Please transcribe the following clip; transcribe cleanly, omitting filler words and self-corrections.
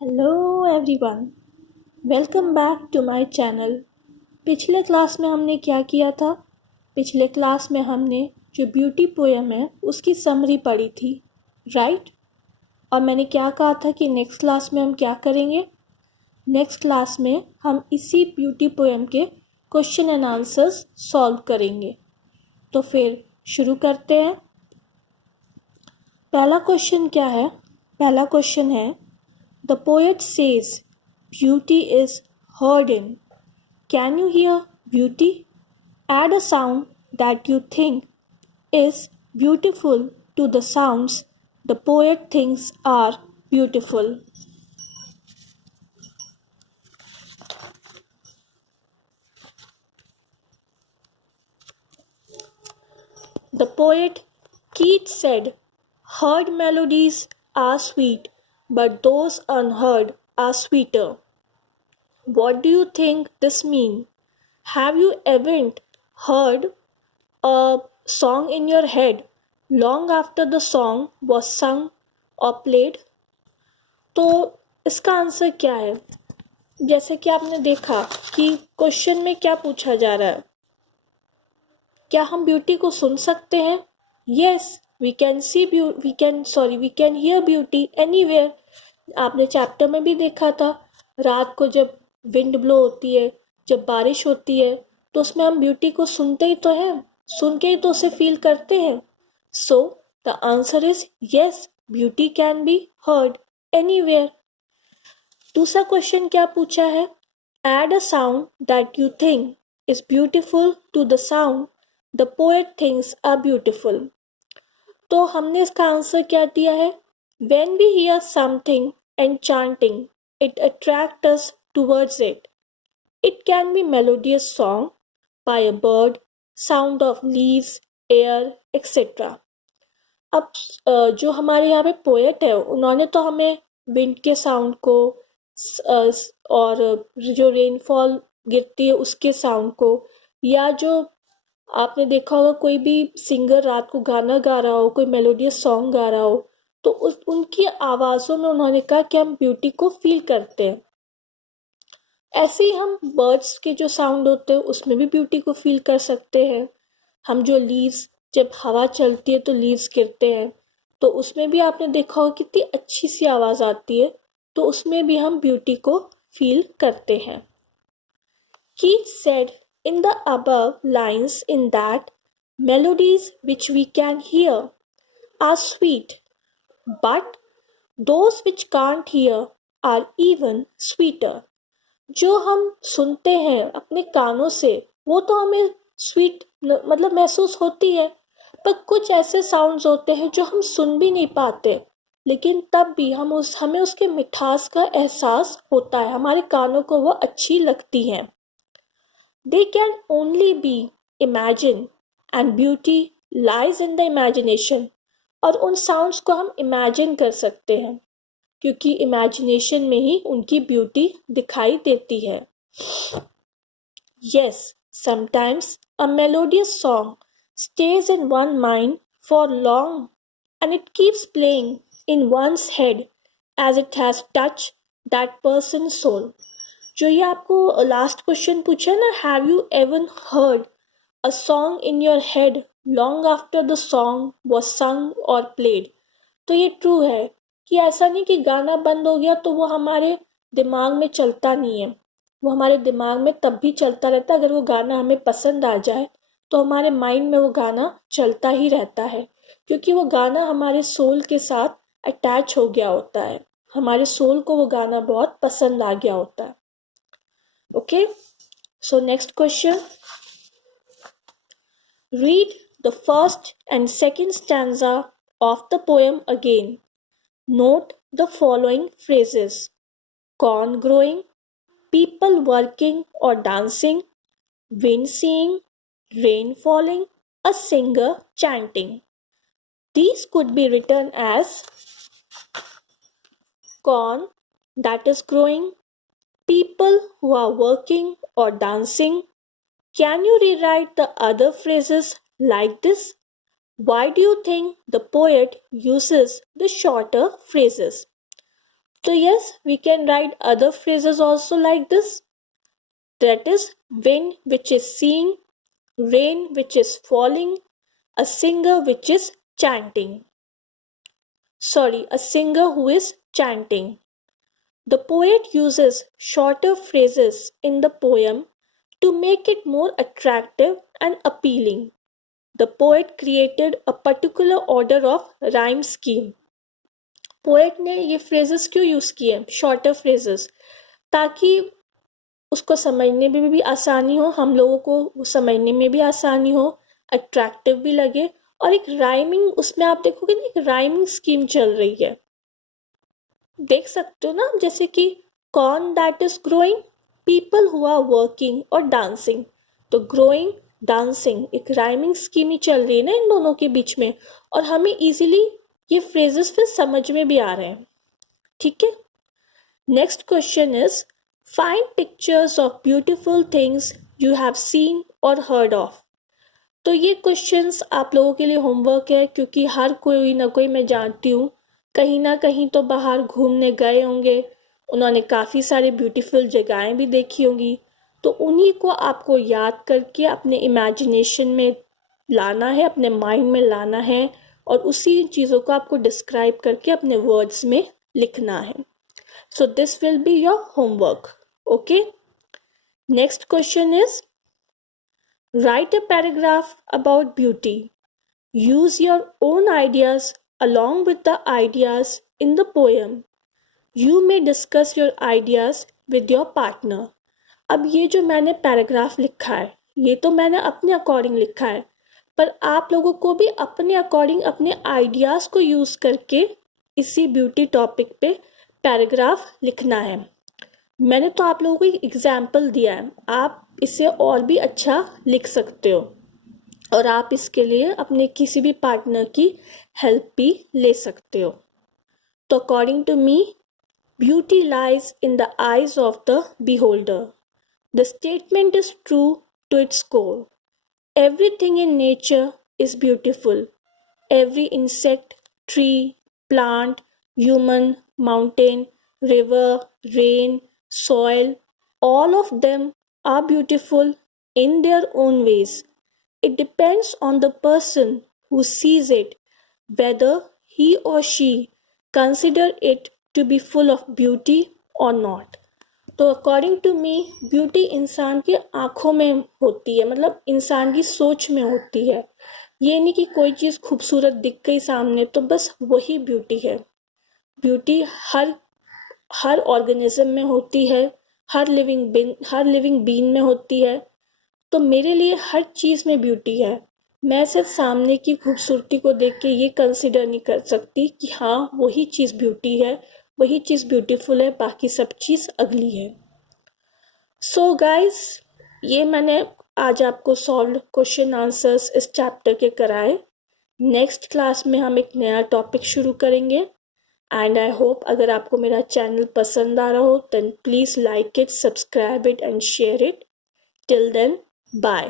Hello everyone, welcome back to my channel. पिछले class में हमने क्या किया था? पिछले क्लास में हमने जो ब्यूटी पोएम है उसकी समरी पढ़ी थी, राइट? और मैंने क्या कहा था कि नेक्स्ट क्लास में हम क्या करेंगे? नेक्स्ट क्लास में हम इसी ब्यूटी पोएम के क्वेश्चन एंड आंसर्स सॉल्व करेंगे। तो फिर शुरू करते हैं। पहला क्वेश्चन क्या है? पहला क्वेश्चन है, The poet says, beauty is heard in. Can you hear beauty? Add a sound that you think is beautiful to the sounds the poet thinks are beautiful. The poet Keats said, heard melodies are sweet, but those unheard are sweeter. What do you think this means? Have you ever heard a song in your head long after the song was sung or played? तो इसका answer क्या है? जैसे कि आपने देखा कि question में क्या पूछा जा रहा है, क्या हम ब्यूटी को सुन सकते हैं? Yes, we can hear beauty anywhere. आपने चैप्टर में भी देखा था, रात को जब विंड ब्लो होती है, जब बारिश होती है, तो उसमें हम ब्यूटी को सुनते ही तो हैं, सुन के ही तो उसे फील करते हैं। So the answer is yes, beauty can be heard anywhere. दूसरा क्वेश्चन क्या पूछा है? Add a sound that you think is beautiful to the sound the poet thinks are beautiful. तो हमने इसका आंसर क्या दिया है? When we hear something enchanting, it attracts us towards it. It can be melodious song by a bird, sound of leaves, air, etc. अब जो हमारे यहाँ पे पोएट है, उन्होंने तो हमें विंड के साउंड को और जो रेनफॉल गिरती है उसके साउंड को, या जो आपने देखा होगा कोई भी सिंगर रात को गाना गा रहा हो, कोई मेलोडियस सॉन्ग गा रहा हो, तो उनकी आवाज़ों में उन्होंने कहा कि हम ब्यूटी को फील करते हैं। ऐसे ही हम बर्ड्स के जो साउंड होते हैं उसमें भी ब्यूटी को फील कर सकते हैं। हम जो लीव्स, जब हवा चलती है तो लीव्स गिरते हैं, तो उसमें भी आपने देखा होगा कितनी अच्छी सी आवाज़ आती है, तो उसमें भी हम ब्यूटी को फील करते हैं। Keats said in the above lines in that melodies which we can hear are sweet, but those which can't hear are even sweeter. जो हम सुनते हैं अपने कानों से वो तो हमें स्वीट मतलब महसूस होती है, पर कुछ ऐसे साउंड्स होते हैं जो हम सुन भी नहीं पाते, लेकिन तब भी हमें उसके मिठास का एहसास होता है, हमारे कानों को वो अच्छी लगती हैं। They can only be imagined and beauty lies in the imagination. और उन साउंड्स को हम इमेजिन कर सकते हैं क्योंकि इमेजिनेशन में ही उनकी ब्यूटी दिखाई देती है। Yes, sometimes a melodious song stays in one mind for long and it keeps playing in one's head as it has touched that person's soul. जो ये आपको लास्ट क्वेश्चन पूछा ना, have you ever heard a song in your head long after the song was संग और played, तो ये true है कि ऐसा नहीं कि गाना बंद हो गया तो वो हमारे दिमाग में चलता नहीं है, वो हमारे दिमाग में तब भी चलता रहता है। अगर वो गाना हमें पसंद आ जाए तो हमारे माइंड में वो गाना चलता ही रहता है, क्योंकि वो गाना हमारे सोल के साथ अटैच हो गया होता है, हमारे सोल को वो गाना बहुत पसंद आ गया होता है। Okay, so next question. Read the first and second stanza of the poem again. Note the following phrases: corn growing, people working or dancing, wind seeing, rain falling, a singer chanting. These could be written as corn that is growing, people who are working or dancing. Can you rewrite the other phrases like this? Why do you think the poet uses the shorter phrases? So yes, we can write other phrases also like this. That is, wind which is seeing, rain which is falling, a singer which is chanting. Sorry, a singer who is chanting. The poet uses shorter phrases in the poem to make it more attractive and appealing. The poet created a particular order of rhyme scheme. Poet ने ये phrases क्यों use किए, shorter phrases, ताकि उसको समझने में भी आसानी हो, हम लोगों को समझने में भी आसानी हो, अट्रैक्टिव भी लगे, और एक राइमिंग, उसमें आप देखोगे ना एक राइमिंग स्कीम चल रही है, देख सकते हो ना, जैसे कि corn that is growing, people who are working और डांसिंग, तो ग्रोइंग, डांसिंग, एक राइमिंग स्कीम ही चल रही है ना इन दोनों के बीच में, और हमें इजीली ये फ्रेजेस फिर समझ में भी आ रहे हैं. ठीक है. Next question is find pictures of beautiful things you have seen और हर्ड ऑफ. तो ये क्वेश्चंस आप लोगों के लिए होमवर्क है, क्योंकि हर कोई ना कोई, मैं जानती हूँ, कहीं ना कहीं तो बाहर घूमने गए होंगे, उन्होंने काफ़ी सारी ब्यूटीफुल जगहें भी देखी होंगी, तो उन्हीं को आपको याद करके अपने इमेजिनेशन में लाना है, अपने माइंड में लाना है, और उसी चीज़ों को आपको डिस्क्राइब करके अपने वर्ड्स में लिखना है. So this will be your homework. Okay. Next question is write a paragraph about beauty. Use your own ideas along with the ideas in the poem. You may discuss your ideas with your partner. अब ये जो मैंने paragraph लिखा है, ये तो मैंने अपने अकॉर्डिंग लिखा है, पर आप लोगों को भी अपने अकॉर्डिंग अपने आइडियाज़ को यूज़ करके इसी ब्यूटी टॉपिक पे पैराग्राफ लिखना है. मैंने तो आप लोगों को एक एग्जाम्पल दिया है, आप इसे और भी अच्छा लिख सकते हो, और आप इसके लिए अपने किसी भी पार्टनर की हेल्प भी ले सकते हो. तो according to me, beauty lies in the eyes of the beholder. The statement is true to its core. Everything in nature is beautiful. Every insect, tree, plant, human, mountain, river, rain, soil, all of them are beautiful in their own ways. It depends on the person who sees it, whether he or she consider it to be full of beauty or not. तो according to me, beauty इंसान की आँखों में होती है, मतलब इंसान की सोच में होती है. ये नहीं कि कोई चीज़ खूबसूरत दिख गई सामने तो बस वही ब्यूटी है. ब्यूटी हर ऑर्गेनिज्म में होती है, हर लिविंग बीइंग में होती है. तो मेरे लिए हर चीज़ में ब्यूटी है. मैं सिर्फ सामने की खूबसूरती को देख के ये कंसिडर नहीं कर सकती कि हाँ वही चीज़ ब्यूटी है, वही चीज़ ब्यूटीफुल है, बाकी सब चीज़ अगली है. सो गाइस, ये मैंने आज आपको सॉल्व क्वेश्चन आंसर्स इस चैप्टर के कराए. नेक्स्ट क्लास में हम एक नया टॉपिक शुरू करेंगे. एंड आई होप अगर आपको मेरा चैनल पसंद आ रहा हो, then please like it, subscribe it and share it. Till then, bye.